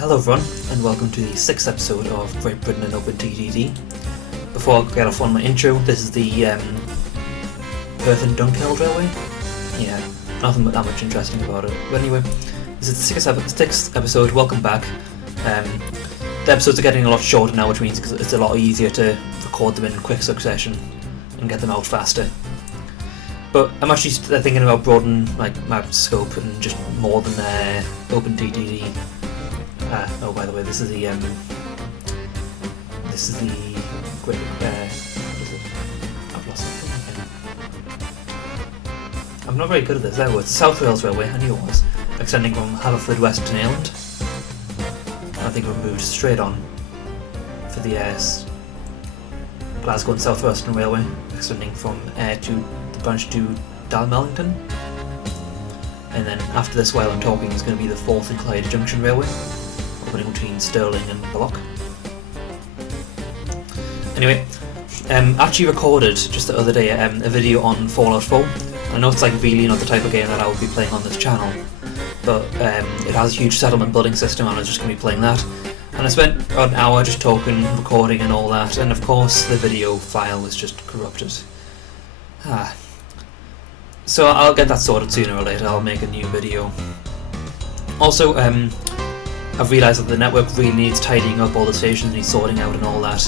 Hello everyone, and welcome to the 6th episode of Great Britain and Openttd. Before I get off on my intro, this is the Perth and Untitled Railway. Yeah, nothing that much interesting about it. But anyway, this is the 6th episode, welcome back. The episodes are getting a lot shorter now, which means it's a lot easier to record them in quick succession and get them out faster. But I'm actually thinking about broadening my scope and just more than Openttd. Oh, by the way, this is the great. I've lost something. I'm not very good at this. There it was. South Wales Railway. I knew it was extending from Hertford west to Ireland. I think we've moved straight on for the Glasgow and South Western Railway, extending from to the branch to Dalmellington. And then after this, while I'm talking, is going to be the Forth and Clyde Junction Railway, opening between Stirling and Bullock. Anyway, actually recorded just the other day a video on Fallout 4. I know it's like really not the type of game that I would be playing on this channel, but it has a huge settlement building system and I was just going to be playing that. And I spent about an hour just talking, recording and all that, and of course the video file was just corrupted. So I'll get that sorted sooner or later. I'll make a new video. Also, I've realised that the network really needs tidying up, all the stations needs sorting out and all that.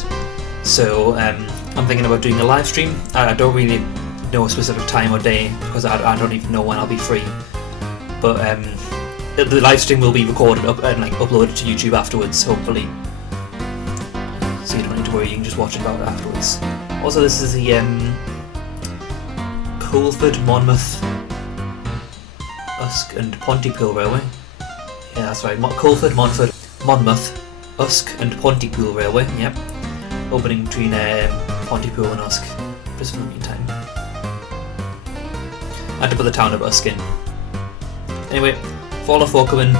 So I'm thinking about doing a live stream. I don't really know a specific time or day because I don't even know when I'll be free. But the live stream will be recorded up and uploaded to YouTube afterwards, hopefully. So you don't need to worry, you can just watch it afterwards. Also, this is the Coalford, Monmouth, Usk and Pontypool Railway. Yeah, that's right. Coalford, Monmouth, Usk and Pontypool Railway. Yep. Opening between Pontypool and Usk. Just for the meantime. I had to put the town of Usk in. Anyway, Fallout 4 coming,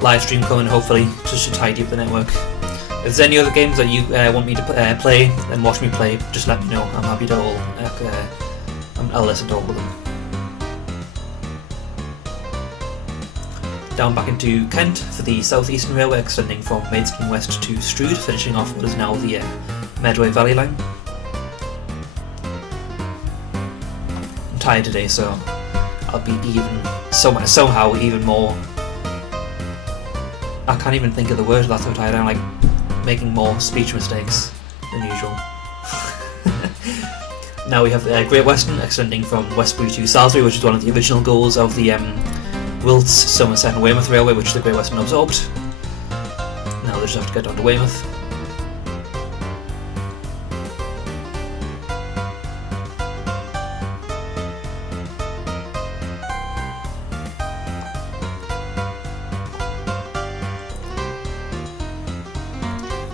live stream coming, hopefully, just to tidy up the network. If there's any other games that you want me to play and watch me play, just let me know. I'm happy to I'll listen to all of them. Down back into Kent for the South Eastern Railway, extending from Maidstone West to Strood, finishing off what is now the Medway Valley line. I'm tired today, so I'll be somehow even more. I can't even think of the word, that's how tired I'm, like making more speech mistakes than usual. Now we have the Great Western extending from Westbury to Salisbury, which is one of the original goals of the Wilts, Somerset and Weymouth Railway, which the Great Western absorbed. Now they just have to get down to Weymouth.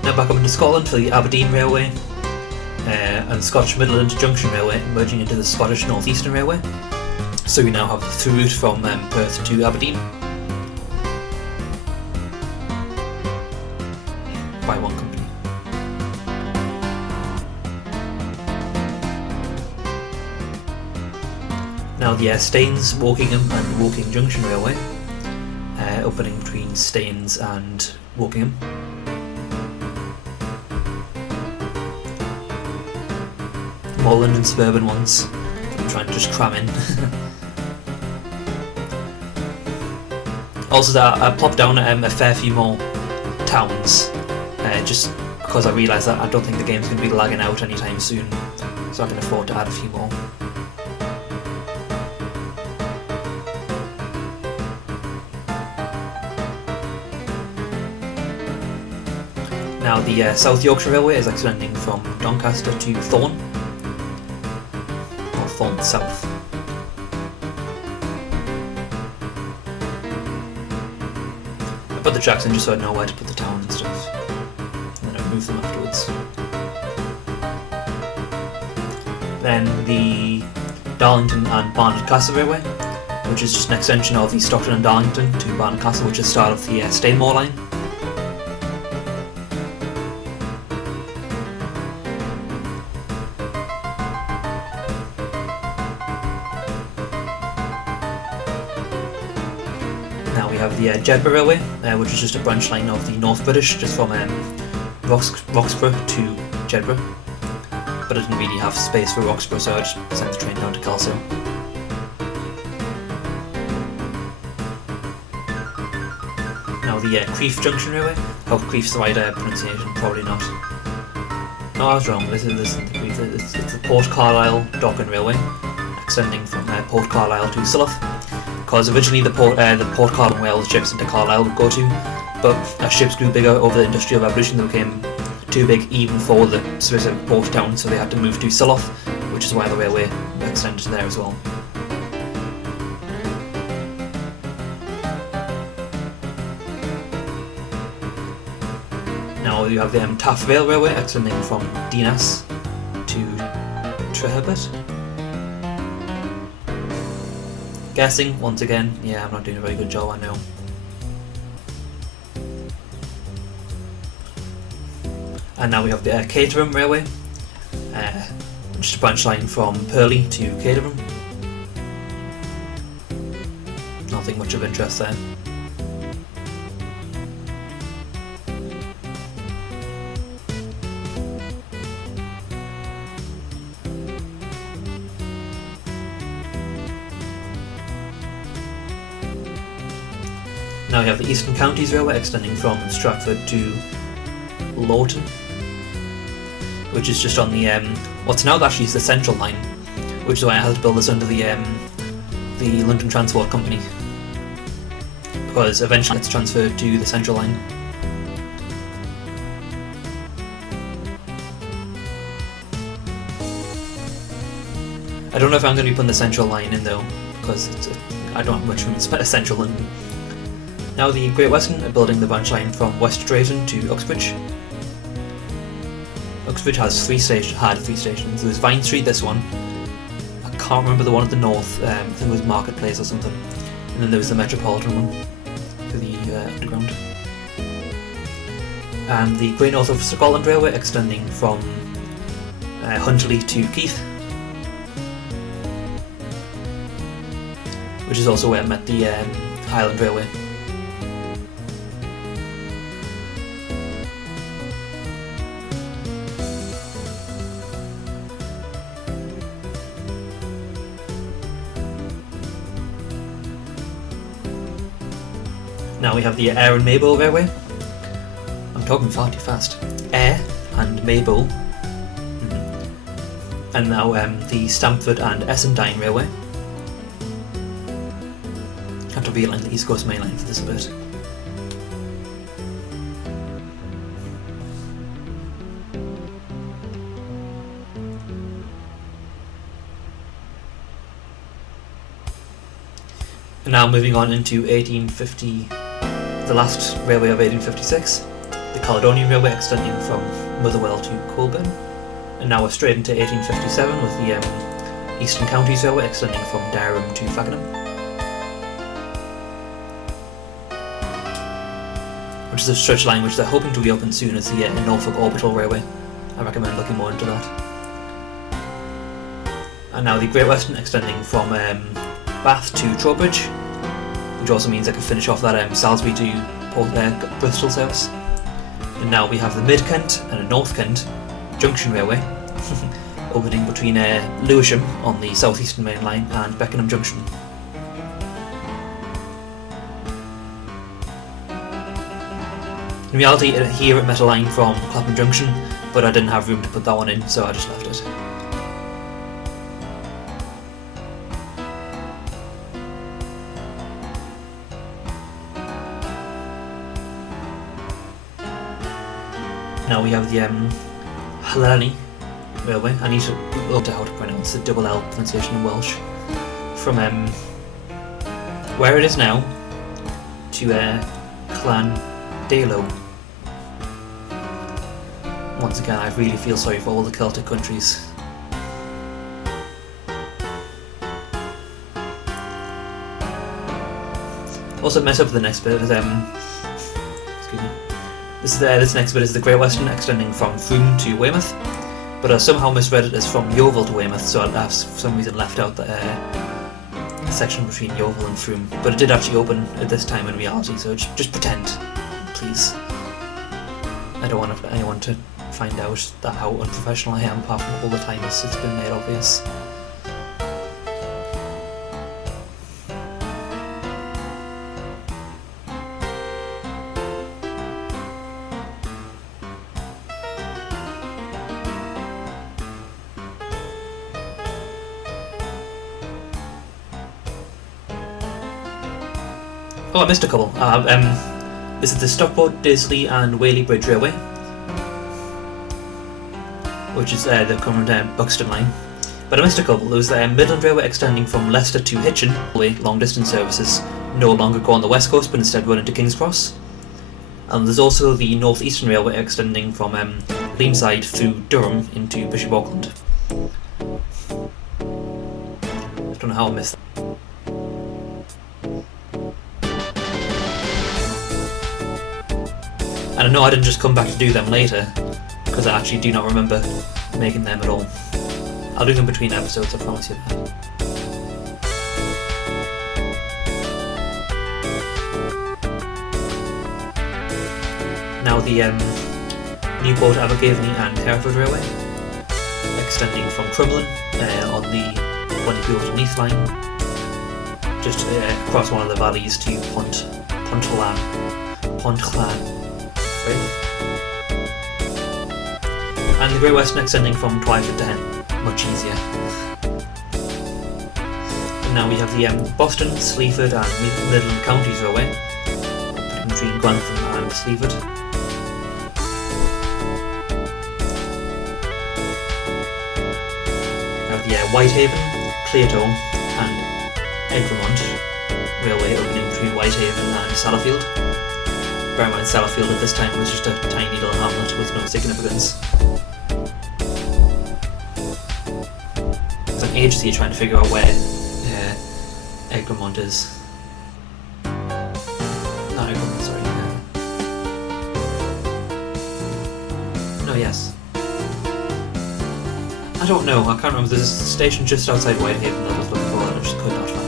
Now back up into Scotland for the Aberdeen Railway and Scottish Midland Junction Railway, merging into the Scottish North Eastern Railway. So we now have the through route from Perth to Aberdeen by one company. Now the Staines, Wokingham and Woking Junction Railway, opening between Staines and Wokingham. More London suburban ones I'm trying to just cram in. Also, I plopped down a fair few more towns, just because I realised that I don't think the game's going to be lagging out anytime soon, so I can afford to add a few more. Now the South Yorkshire Railway is extending from Doncaster to Thorn, or Thorn South. Put the tracks in just so I know where to put the town and stuff, and then I move them afterwards. Then the Darlington and Barnard Castle Railway, which is just an extension of the Stockton and Darlington to Barnard Castle, which is the start of the Stainmore line. Now we have the Jedburgh Railway, which is just a branch line of the North British, just from Roxburgh to Jedburgh. But I didn't really have space for Roxburgh, so I just sent the train down to Carlisle. Now the Crieff Junction Railway. Hope Crieff's the right pronunciation, probably not. No, I was wrong. This isn't the Crieff. It's the Port Carlisle Dokkan Railway, extending from Port Carlisle to Sylloth. Because originally the Port Carlisle Wales ships into Carlisle would go to, but as ships grew bigger over the Industrial Revolution, they became too big even for the specific port town, so they had to move to Sylloth, which is why the railway extended to there as well. Now you have the Taffrail Railway extending from Dinas to Treherbert. Guessing, once again, yeah, I'm not doing a very good job, I know. And now we have the Caterham Railway, which is a branch line from Purley to Caterham. Nothing much of interest there. Now we have the Eastern Counties Railway extending from Stratford to Lawton, which is just on the what's now actually is the Central Line, which is why I had to build this under the London Transport Company, because eventually it's transferred to the Central Line. I don't know if I'm going to be putting the Central Line in though, because I don't have much room to spend a Central London. Now the Great Western are building the branch line from West Drayton to Uxbridge. Uxbridge has had three stations. There was Vine Street, this one. I can't remember the one at the north. I think it was Marketplace or something. And then there was the Metropolitan one for the underground. And the Great North of Scotland Railway extending from Huntley to Keith, which is also where I met the Highland Railway. Now we have the Ayr and Maybole Railway. I'm talking far too fast. Ayr and Maybole. And now the Stamford and Essendine Railway. I have to realign the East Coast Main Line for this a bit. And now moving on into 1850. The last railway of 1856, the Caledonian Railway extending from Motherwell to Colburn, and now we're straight into 1857 with the Eastern Counties Railway extending from Durham to Fakenham, which is a stretch line which they're hoping to reopen soon as the Norfolk Orbital Railway. I recommend looking more into that. And now the Great Western extending from Bath to Trowbridge, which also means I can finish off that Salisbury to Bristol service. And now we have the Mid-Kent and a North Kent Junction Railway opening between Lewisham on the South Eastern Main Line and Beckenham Junction. In reality, here it met a line from Clapham Junction, but I didn't have room to put that one in, so I just left it. Now we have the Helene Railway. I need to look at how to pronounce the double L pronunciation in Welsh. From where it is now to Llandalo. Once again, I really feel sorry for all the Celtic countries. Also mess up the next bit is excuse me. This next bit is the Great Western extending from Froome to Weymouth, but I somehow misread it as from Yeovil to Weymouth, so I have for some reason left out the section between Yeovil and Froome, but it did actually open at this time in reality, so just pretend, please. I don't want anyone to find out that how unprofessional I am, apart from all the time it's been made obvious. Oh, I missed a couple. This is the Stockport, Disley and Whaley Bridge Railway, which is the current Buxton line. But I missed a couple. There was the Midland Railway extending from Leicester to Hitchin. Long distance services no longer go on the west coast but instead run into King's Cross. And there's also the North Eastern Railway extending from Leamside through Durham into Bishop Auckland. I don't know how I missed that. And I know I didn't just come back to do them later, because I actually do not remember making them at all. I'll do them between episodes, I promise you that. Now the Newport, Abergavenny and Hertford Railway, extending from Crumlin on the 22 Neath line, just across one of the valleys to Pontclan. And the Great Western extending from Twyford to Hen, much easier. And now we have the Boston, Sleaford and Midland Counties Railway, between Grantham and Sleaford. Now the Whitehaven, Clearto and Egremont Railway opening between Whitehaven and Sallerfield. Bear in mind, Sallerfield at this time was just a tiny little hamlet with no significance. It's an agency here trying to figure out where Egremont is. Not Egremont, sorry. No, yes. I don't know, I can't remember. There's a station just outside Whitehaven that I was looking for and I just could not find.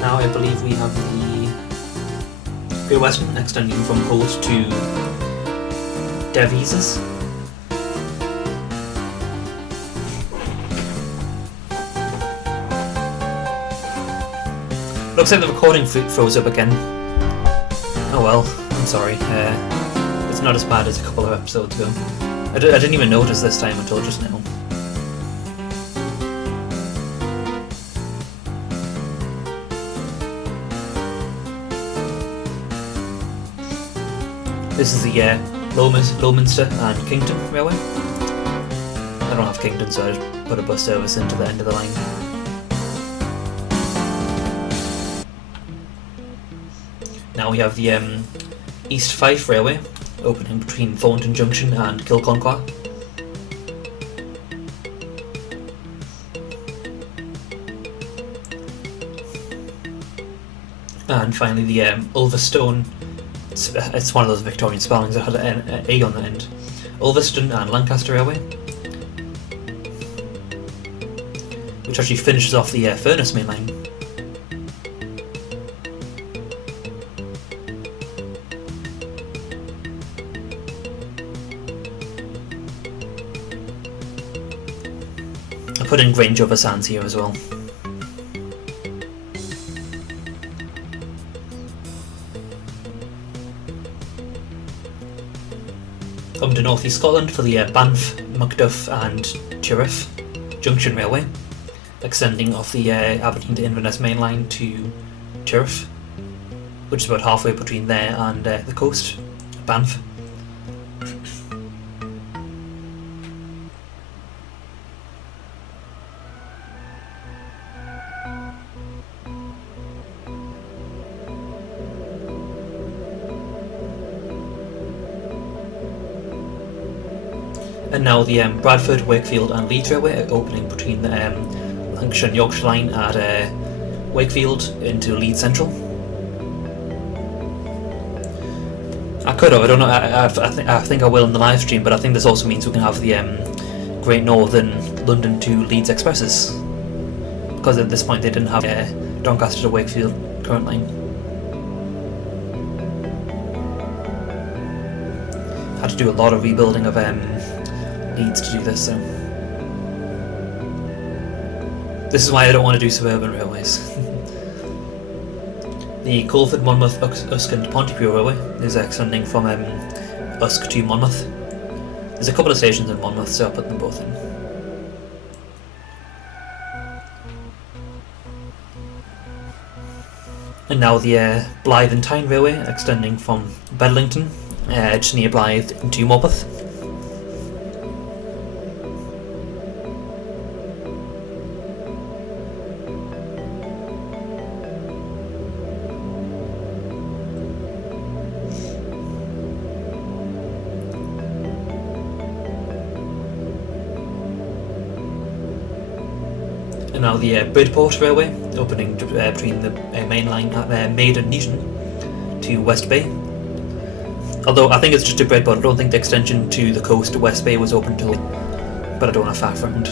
Now I believe we have the Great Western extending from Holt to Devizes. Looks like the recording froze up again. Oh well, I'm sorry. It's not as bad as a couple of episodes ago. I didn't even notice this time until just now. This is the Lowminster and Kington Railway. I don't have Kington, so I just put a bus service into the end of the line. Now we have the East Fife Railway, opening between Thornton Junction and Kilconquhar. And finally the Ulverstone. It's one of those Victorian spellings that had an A on the end. Ulverston and Lancaster Railway, which actually finishes off the Furness main line. I put in Grange over Sands here as well. Up to North East Scotland for the Banff, Macduff and Tirith Junction Railway, extending off the Aberdeen to Inverness main line to Tirith, which is about halfway between there and the coast, Banff. And now the Bradford, Wakefield and Leeds Railway opening between the Lancashire and Yorkshire line at Wakefield into Leeds Central. I could have, I don't know, I think I will in the live stream, but I think this also means we can have the Great Northern London to Leeds Expresses, because at this point they didn't have Doncaster to Wakefield current line. Had to do a lot of rebuilding of Leeds to do this, so this is why I don't want to do suburban railways. The Colford, Monmouth, Usk and Pontypridd Railway is extending from Usk to Monmouth. There's a couple of stations in Monmouth, so I'll put them both in. And now the Blythe and Tyne Railway, extending from Bedlington, just near Blythe, into Morpeth. And now the Bridgeport Railway, opening between the main line at Maiden Newton to West Bay. Although I think it's just to Bridport, I don't think the extension to the coast to West Bay was open till, but I don't have fact found.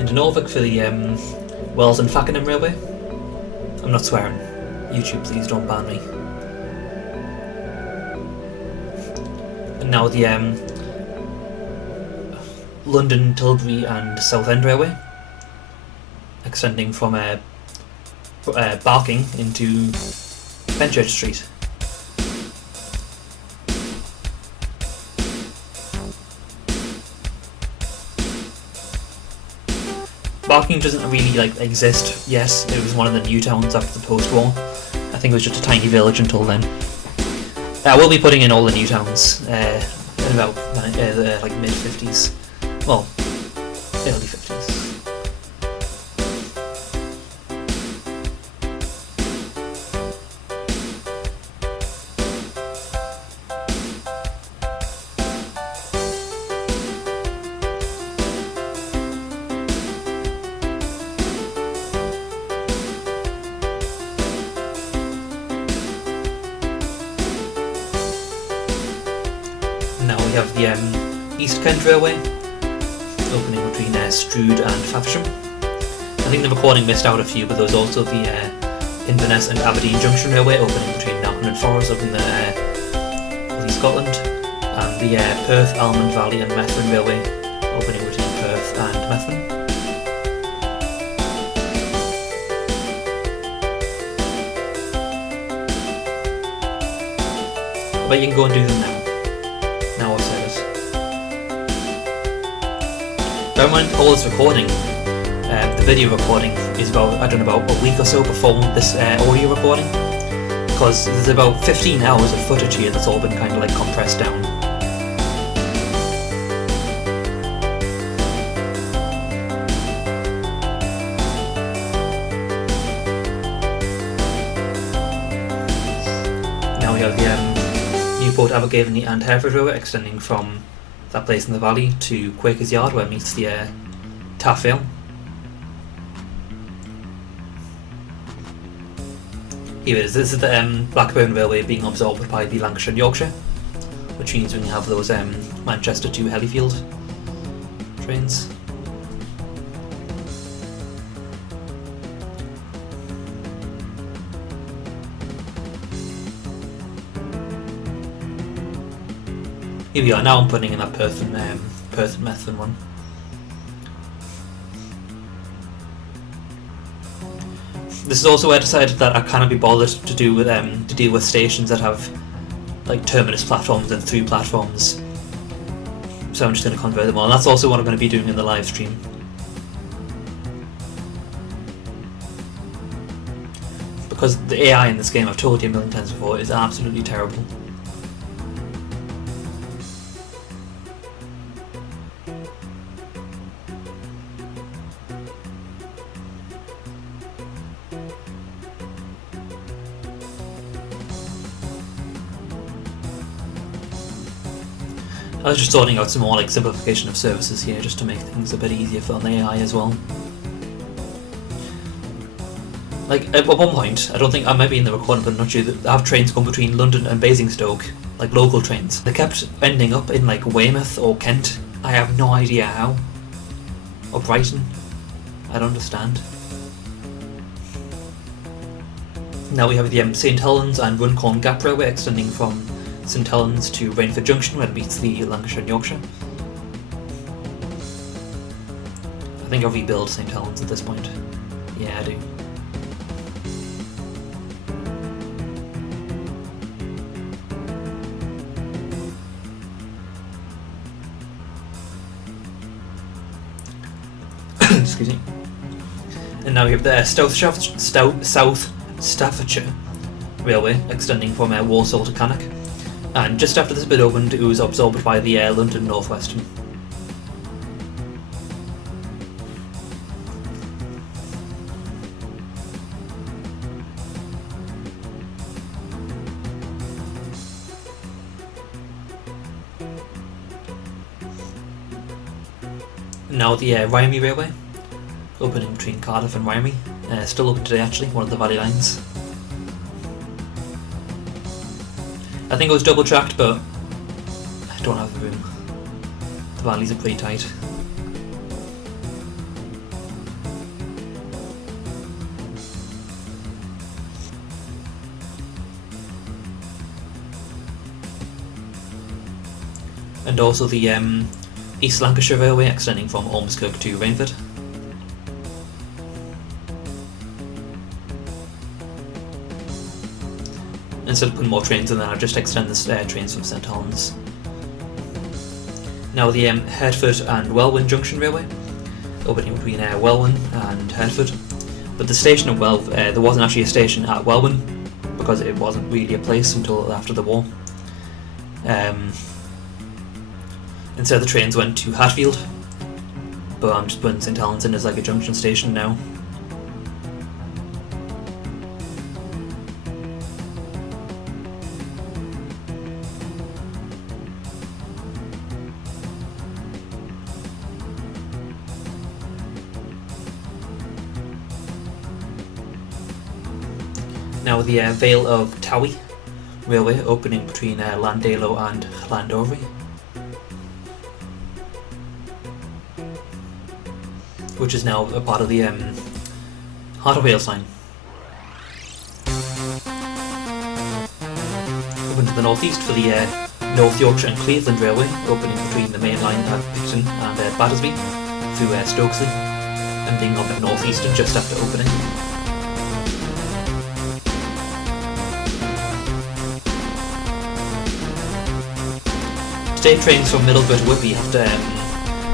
Into Norfolk for the Wells and Fakenham Railway. I'm not swearing. YouTube, please don't ban me. And now the London, Tilbury and Southend Railway, extending from Barking into Fenchurch Street. Barking doesn't really exist yet. It was one of the new towns after the post-war. I think it was just a tiny village until then. I will be putting in all the new towns in about mid-50s. Well, early 50s. Now we have the East Kent Railway, opening between Strood and Faversham. I think the recording missed out a few, but there was also the Inverness and Aberdeen Junction Railway, opening between Narton and Forres up in the Scotland, and the Perth, Almond Valley and Methven Railway, opening between Perth and Methven. I bet you can go and do them now. Now I've said it. Bear in mind, all this recording, the video recording, is about a week or so before this audio recording, because there's about 15 hours of footage here that's all been kind of compressed down. Now we have the Newport, Abergavenny and Hertford Railway, extending from that place in the valley to Quakers Yard, where it meets the Taffrail. Here it is. This is the Blackburn Railway being absorbed by the Lancashire and Yorkshire, which means we can have those Manchester to Hellifield trains. Here we are. Now I'm putting in that Perth and Methven one. This is also where I decided that I cannot be bothered to deal with stations that have terminus platforms and through platforms. So I'm just going to convert them all. And that's also what I'm going to be doing in the live stream. Because the AI in this game, I've told you a million times before, is absolutely terrible. I was just sorting out some more like simplification of services here, just to make things a bit easier for the AI as well. Like at one point, I don't think I might be in the recording, but I'm not sure, that I have trains going between London and Basingstoke, like local trains. They kept ending up in like Weymouth or Kent. I have no idea how. Or Brighton. I don't understand. Now we have the St Helens and Runcorn Gap Railway extending from St Helens to Rainford Junction, where it meets the Lancashire and Yorkshire. I think I'll rebuild St Helens at this point. Yeah, I do. Excuse me. And now we have the South Staffordshire Railway extending from Walsall to Cannock. And just after this bit opened, it was absorbed by the London North Western. Now the Rymy Railway, opening between Cardiff and Rymy, still open today actually, one of the Valley lines. I think it was double tracked, but I don't have the room. The valleys are pretty tight. And also the East Lancashire Railway extending from Ormskirk to Rainford. Instead of putting more trains in, then I'll just extend the trains from St Helens. Now the Hertford and Wellwood Junction Railway, opening between Wellwood and Hertford. But the station at there wasn't actually a station at Wellwood, because it wasn't really a place until after the war. Instead the trains went to Hatfield, but I'm just putting St Helens in as like a junction station now. Now the Vale of Towie Railway, opening between Landalo and Llandovery, which is now a part of the Heart of Wales line. Open to the northeast for the North Yorkshire and Cleveland Railway, opening between the main line at Picton and Battersby through Stokesley, ending up at northeastern just after opening. Today trains from Middlesbrough to Whitby have to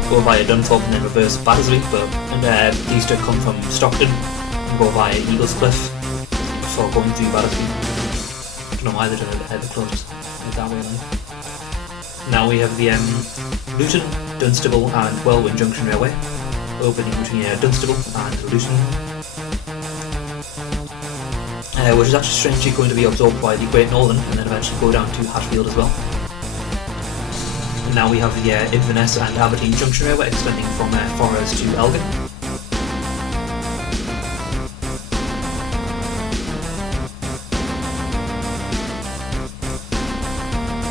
go via Dunthorpe and then reverse Battersby, and these two come from Stockton and go via Eaglescliff before going through Battersby. I don't know why they're doing it close that way then. Now we have the Luton, Dunstable and Wellwood Junction Railway, opening between Dunstable and Luton, which is actually strangely going to be absorbed by the Great Northern and then eventually go down to Hatfield as well. And now we have the Inverness and Aberdeen Junction Railway extending from Forres to Elgin.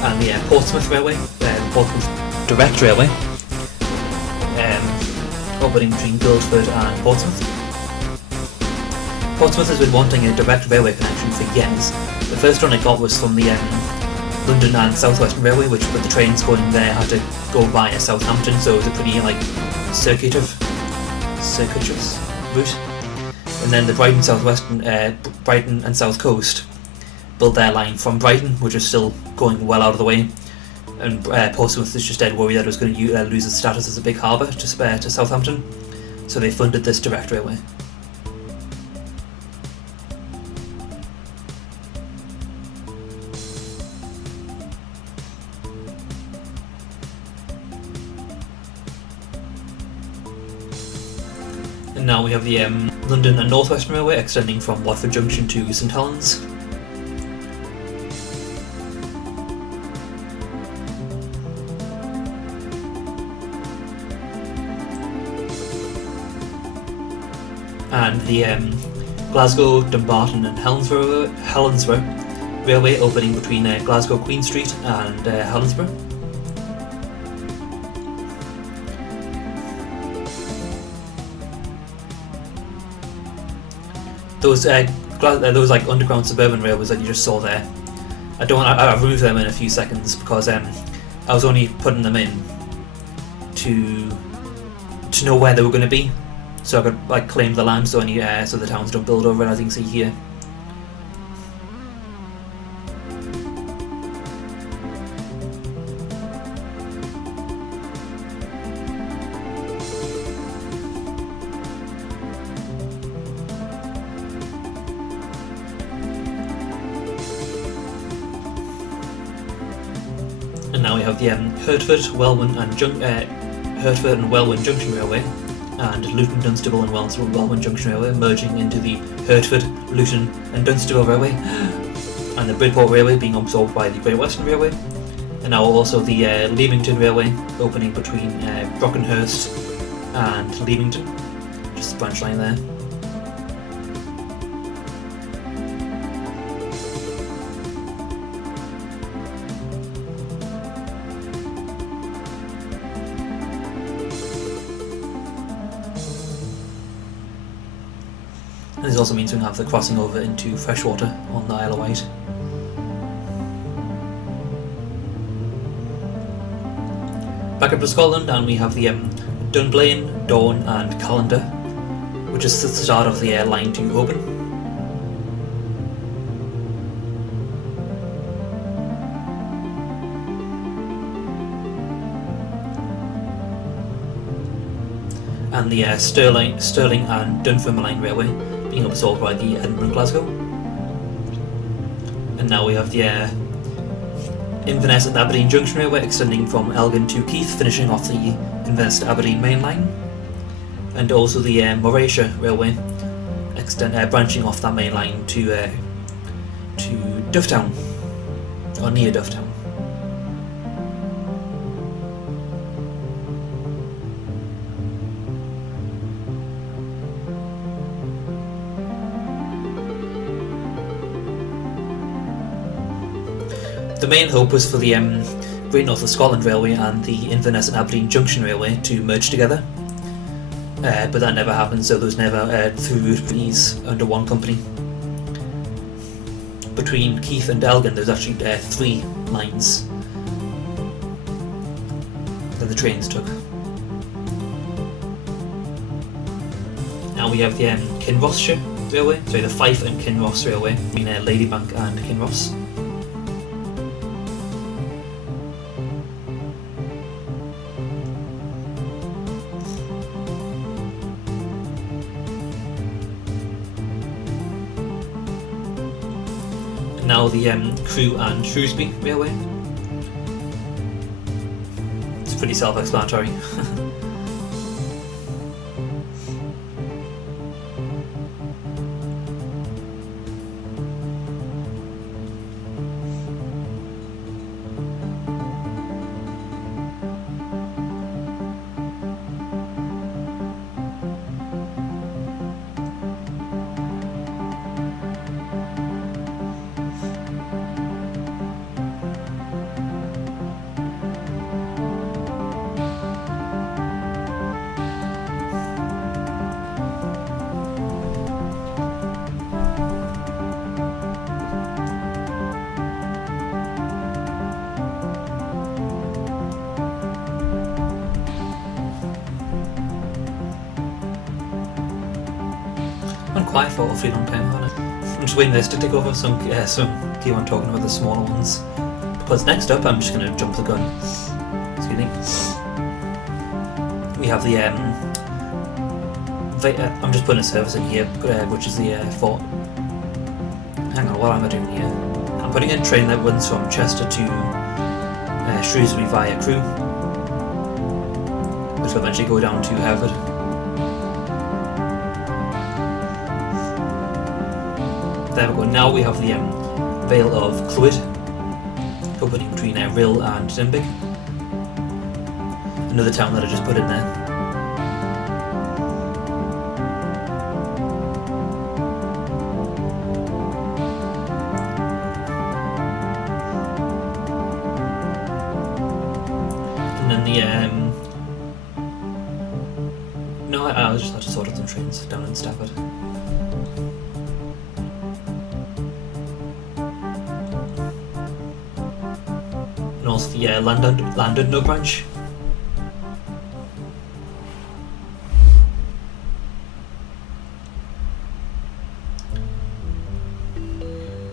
And the Portsmouth Railway, Portsmouth Direct Railway, opening between Guildford and Portsmouth. Portsmouth has been wanting a direct railway connection for years. The first one it got was from the London and South Western Railway, which with the trains going there had to go via Southampton, so it was a pretty like circuitous route. And then the Brighton and South Coast built their line from Brighton, which is still going well out of the way, and Portsmouth is just dead worried that it was going to lose its status as a big harbour to Southampton, so they funded this direct railway. And now we have the London and North Western Railway extending from Watford Junction to St Helens. and the Glasgow, Dumbarton and Helensburgh Railway opening between Glasgow Queen Street and Helensburgh. Those like underground suburban railways that you just saw there, I've removed them in a few seconds because I was only putting them in to know where they were going to be, so I could like claim the land so the towns don't build over it, as you can see here. And now we have the Hertford, Wellwood and Wellwood Junction Railway, and Luton, Dunstable and Wellwood Junction Railway merging into the Hertford, Luton and Dunstable Railway, and the Bridgeport Railway being absorbed by the Great Western Railway, and now also the Leamington Railway opening between Brockenhurst and Leamington, just a branch line there. And this also means we have the crossing over into freshwater on the Isle of Wight. Back up to Scotland, and we have the Dunblane, Dawn and Callander, which is the start of the line to Oban. And the Stirling and Dunfermline Railway being absorbed by the Edinburgh and Glasgow. And now we have the Inverness and Aberdeen Junction Railway extending from Elgin to Keith, finishing off the Inverness to Aberdeen main line. And also the Morayshire Railway branching off that main line to Dufftown, or near Dufftown. The main hope was for the Great North of Scotland Railway and the Inverness and Aberdeen Junction Railway to merge together, but that never happened, so there was never through these under one company. Between Keith and Elgin there's actually 3 lines that the trains took. Now we have the Kinrossshire Railway, sorry, the Fife and Kinross Railway between Ladybank and Kinross. Now the Crewe and Shrewsbury Railway. It's pretty self-explanatory. Quiet for a pretty long time, haven't I? I'm just waiting this to take over, so keep on talking about the smaller ones. Because next up, I'm just going to jump the gun. Excuse me. We have the I'm just putting a service in here, which is the Fort. Hang on, what am I doing here? I'm putting in a train that runs from Chester to Shrewsbury via Crewe, which will eventually go down to Hertford. There we go. Now we have the Vale of Clwyd opening between Rhyl and Dinbych. Another town that I just put in there. No, I just had to sort out some trains down in Stafford. And also the London branch.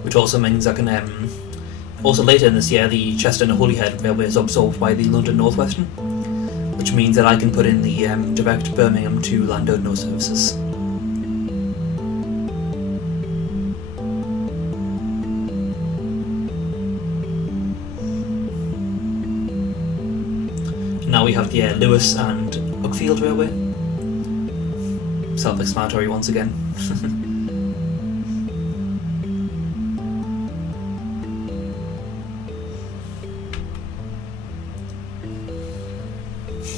Which also means I can, also later in this year, the Chester and Holyhead Railway is absorbed by the London North Western, which means that I can put in the direct Birmingham to Llandudno services. Now we have the Lewis and Uckfield Railway. Self-explanatory once again.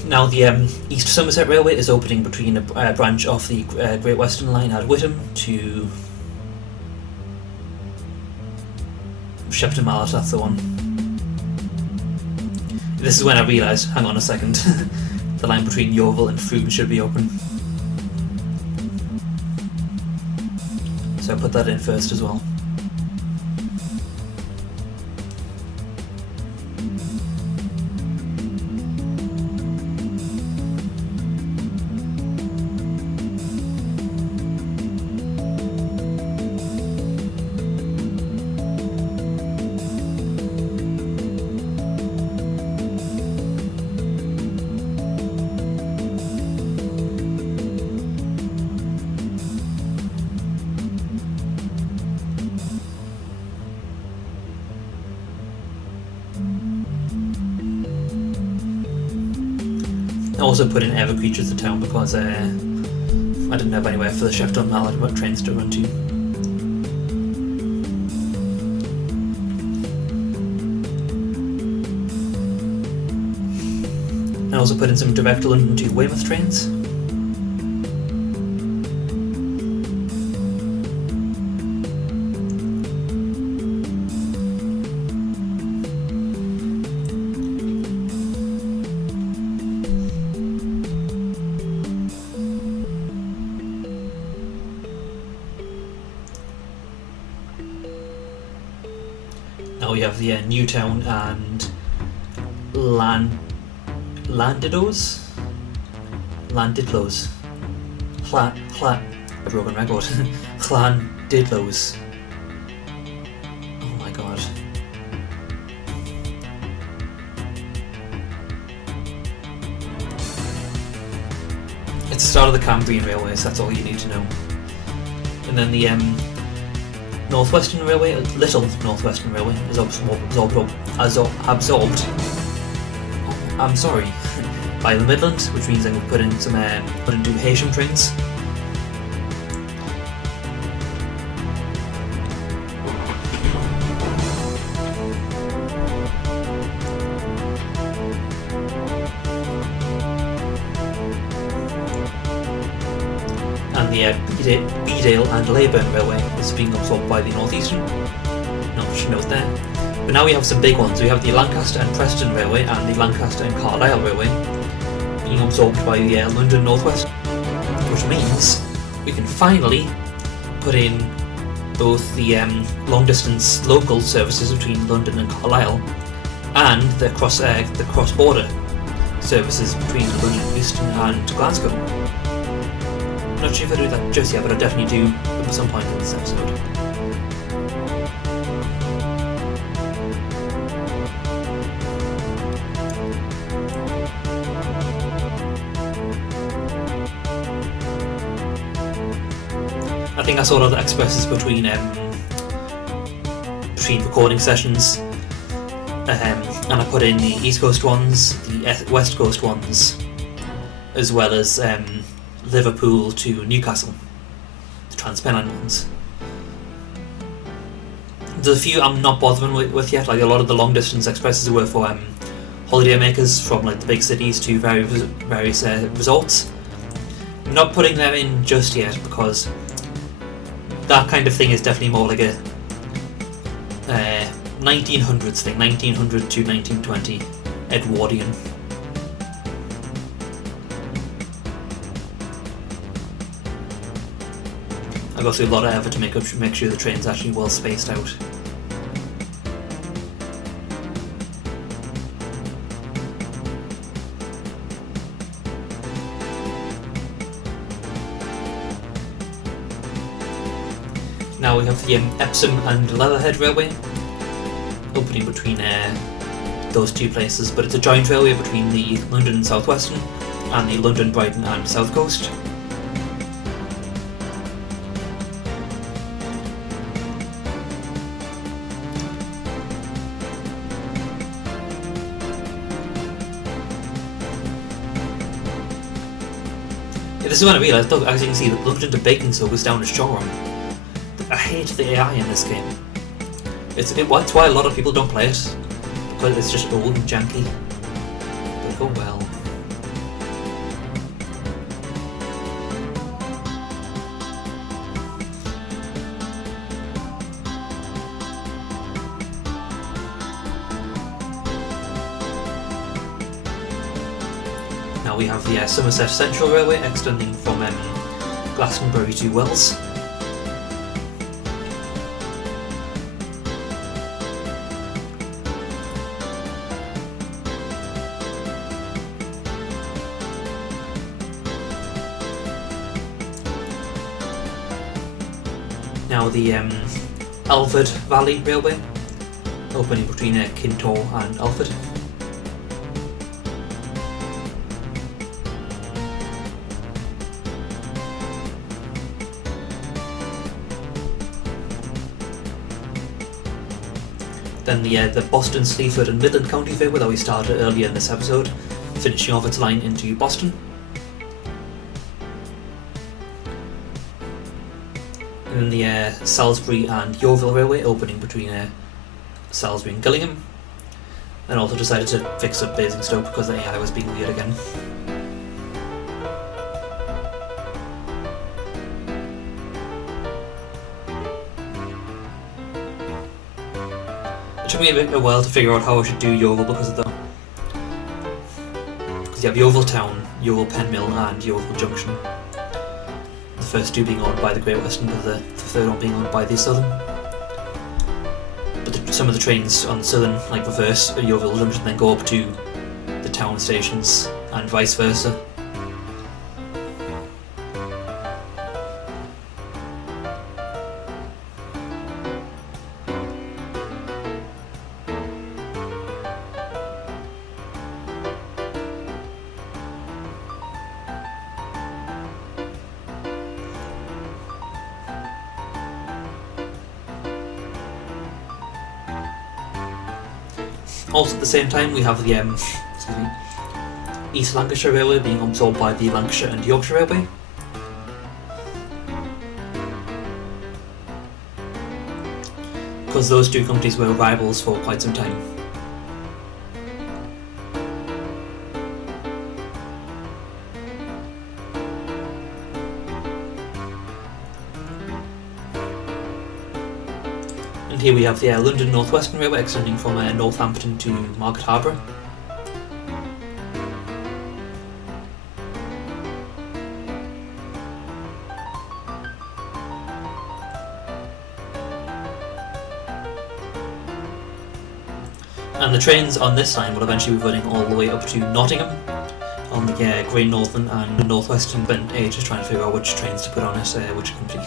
Now the East Somerset Railway is opening between a branch of the Great Western Line at Whittam to Shepton Mallet, that's the one. This is when I realised, hang on a second, the line between Yeovil and Froome should be open. So I put that in first as well. I also put in Evercreech as the town because I didn't have anywhere for the Shepton Mallet trains to run to. I also put in some direct London to Weymouth trains. Now we have the Newtown and Llandidloes? Llandidloes. A broken record. Llandidloes. Oh my god. It's the start of the Cambrian Railways, that's all you need to know. And then the Northwestern Railway, Little Northwestern Railway, is absorbed by the Midlands, which means I can put in some put into Heysham trains. And the Bedale and Leyburn Railway is being absorbed by the Northeastern. Note there. But now we have some big ones. We have the Lancaster and Preston Railway and the Lancaster and Carlisle Railway being absorbed by the London North West, which means we can finally put in both the long-distance local services between London and Carlisle and the cross-border services between London Euston and Glasgow. I'm not sure if I do that just yet, but I definitely do at some point in this episode. I think I sort of expresses between recording sessions, and I put in the East Coast ones, the West Coast ones, as well as Liverpool to Newcastle, the Transpennine ones. There's a few I'm not bothering with yet, like a lot of the long distance expresses were for holiday makers from like the big cities to various resorts. I'm not putting them in just yet because that kind of thing is definitely more like a 1900s thing, 1900 to 1920 Edwardian. I go through a lot of effort to make sure the train's actually well spaced out. Now we have the Epsom and Leatherhead Railway, opening between those two places, but it's a joint railway between the London and South Western and the London, Brighton and South Coast. This is when I realised, look, as you can see, the London to Basingstoke is down to Shoreham. I hate the AI in this game. It's why a lot of people don't play it, because it's just old and janky. But oh well. Now we have the Somerset Central Railway extending from Glastonbury to Wells. Now the Alford Valley Railway, opening between Kintore and Alford. Then the Boston, Sleaford and Midland County Railway that we started earlier in this episode, finishing off its line into Boston. And then the Salisbury and Yeovil Railway, opening between Salisbury and Gillingham. And also decided to fix up Basingstoke because the AI was being weird again. It took me a while to figure out how I should do Yeovil because you have Yeovil Town, Yeovil Penmill and Yeovil Junction. The first two being owned by the Great Western, but the third one being owned by the Southern. But some of the trains on the Southern, like reverse Yeovil Junction, then go up to the town stations and vice versa. Also at the same time we have the East Lancashire Railway being absorbed by the Lancashire and Yorkshire Railway. Because those two companies were rivals for quite some time. And here we have the London North Western Railway extending from Northampton to Market Harbour. And the trains on this line will eventually be running all the way up to Nottingham on the Great Northern and North Western. Spent ages trying to figure out which trains to put on it, which company.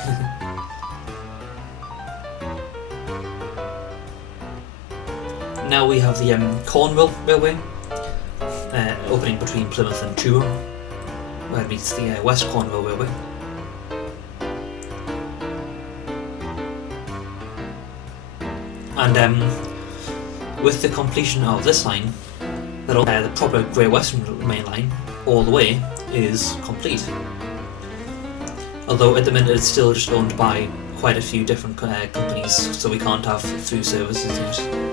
Now we have the Cornwall Railway, opening between Plymouth and Truro, where it meets the West Cornwall Railway. And with the completion of this line, the proper Great Western main line, all the way, is complete. Although at the minute it's still just owned by quite a few different companies, so we can't have through services yet.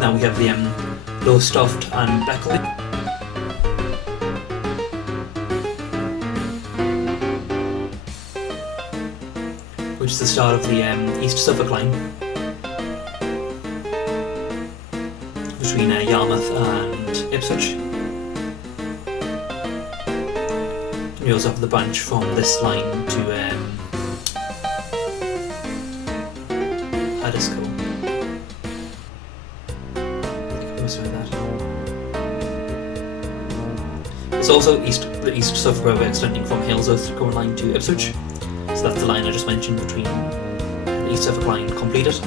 Now we have the Lowestoft and Beckley, which is the start of the East Suffolk line between Yarmouth and Ipswich. And we also have the branch from this line to Haddiscoe. It's also the East Suffolk Railway extending from Halesworth Current line to Ipswich. So that's the line I just mentioned between the East Suffolk line completed.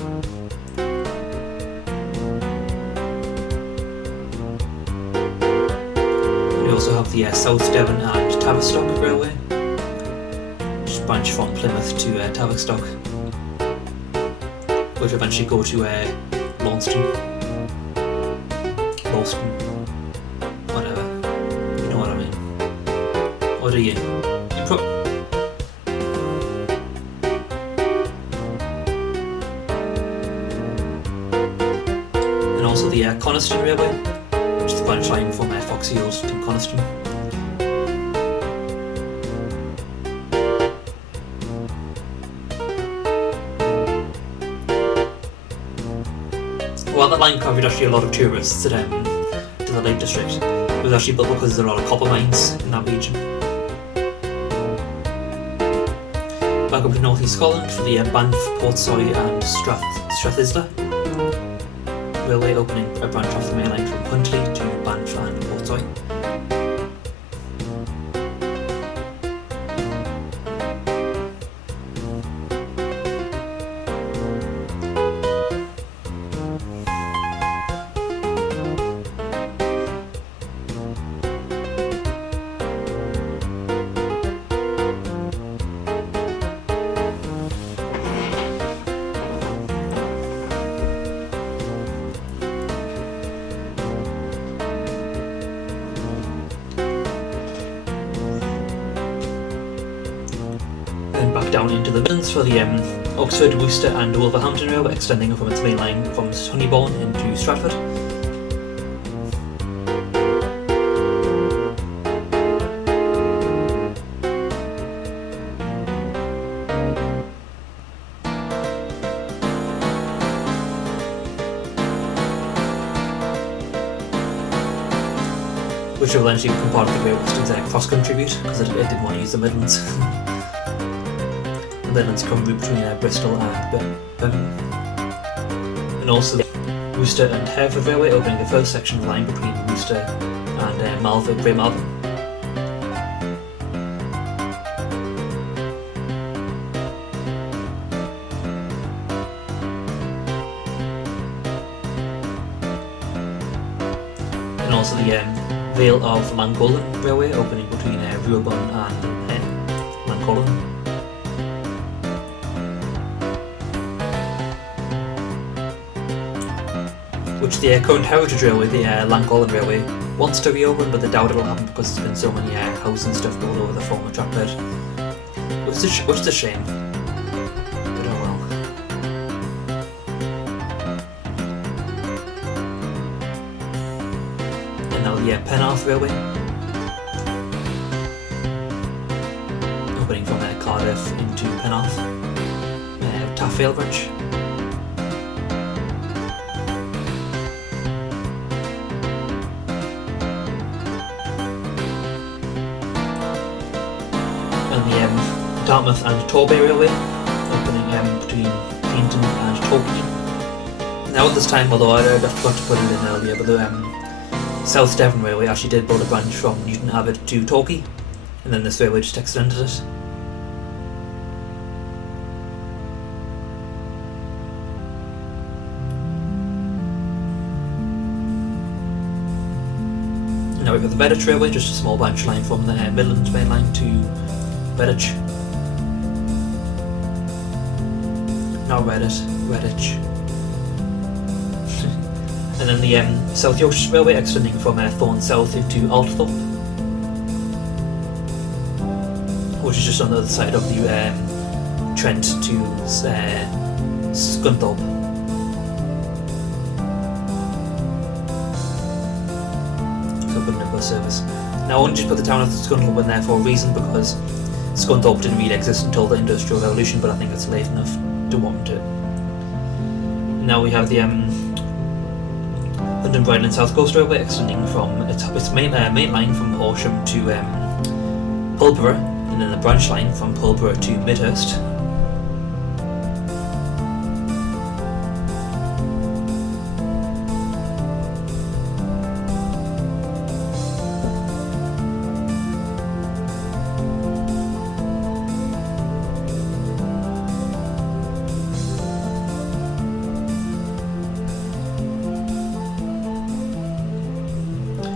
We also have the South Devon and Tavistock Railway, which branch from Plymouth to Tavistock, which eventually go to Launceston, whatever. You know what I mean. Or do you? And also the Coniston Railway, which is the branch line from Foxhill to Coniston. Well, that line carried actually a lot of tourists to the Lake District. It was actually built because there are a lot of copper mines in that region. Back up to North East Scotland for the Banff, Portsoy and Strathlisle Railway, opening a branch off the main line from Huntly to Banff and Portsoy. Back down into the Midlands for the Oxford, Worcester and Wolverhampton Railway, extending from its main line from Honeybourne into Stratford. Which will eventually become part of the Great Western cross-country route, because it didn't want to use the Midlands. Midlands come route between Bristol and Birmingham. And also the Worcester and Hertford Railway, opening the first section of the line between Worcester and Great Malvern. And also the Vale of Llangollen Railway, opening between Ruabon and Llangollen. Which the current Heritage Railway, the Llangollen Railway, wants to reopen, but they doubt it'll happen because there's been so many houses and stuff all over the former track bed. Which is a shame. But oh well. And now the Penarth Railway, opening from Cardiff into Penarth. Taffrail branch. Dartmouth and Torbay Railway, opening between Cleanton and Torquay. Now at this time, although I forgot to put it in earlier, but the South Devon Railway actually did build a branch from Newton Abbot to Torquay, and then this railway just extended it. And now we've got the Redditch Railway, just a small branch line from the Midland main line to Redditch. Not Redditch. And then the South Yorkshire Railway, extending from Thorn South into Aldthorpe, which is just on the other side of the Trent to Scunthorpe. bus service. Now I only just put the town of Scunthorpe in there for a reason, because Scunthorpe didn't really exist until the Industrial Revolution, but I think it's late enough to warrant it. Now we have the London Bridle and South Coast Railway extending from its main line from Horsham to Pulborough, and then a branch line from Pulborough to Midhurst.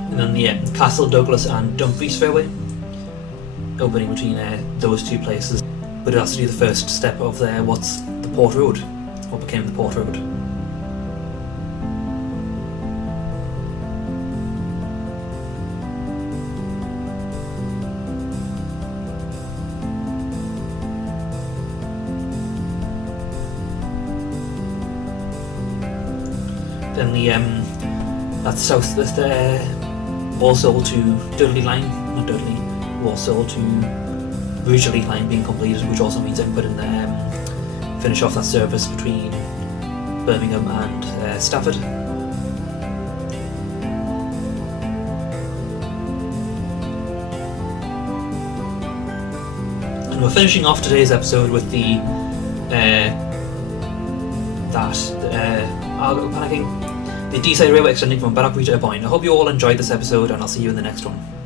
And then the Castle, Douglas and Dumfries Railway, opening between those two places. But it has to do the first step of what's the Port Road, what became the Port Road. Then that's south, the Walsall to Dudley line, not Dudley, Walsall to Rugeley line being completed, which also means I can put in finish off that service between Birmingham and Stafford. And we're finishing off today's episode with the Deeside Railway extending from Bannockbury to Aboyne. I hope you all enjoyed this episode, and I'll see you in the next one.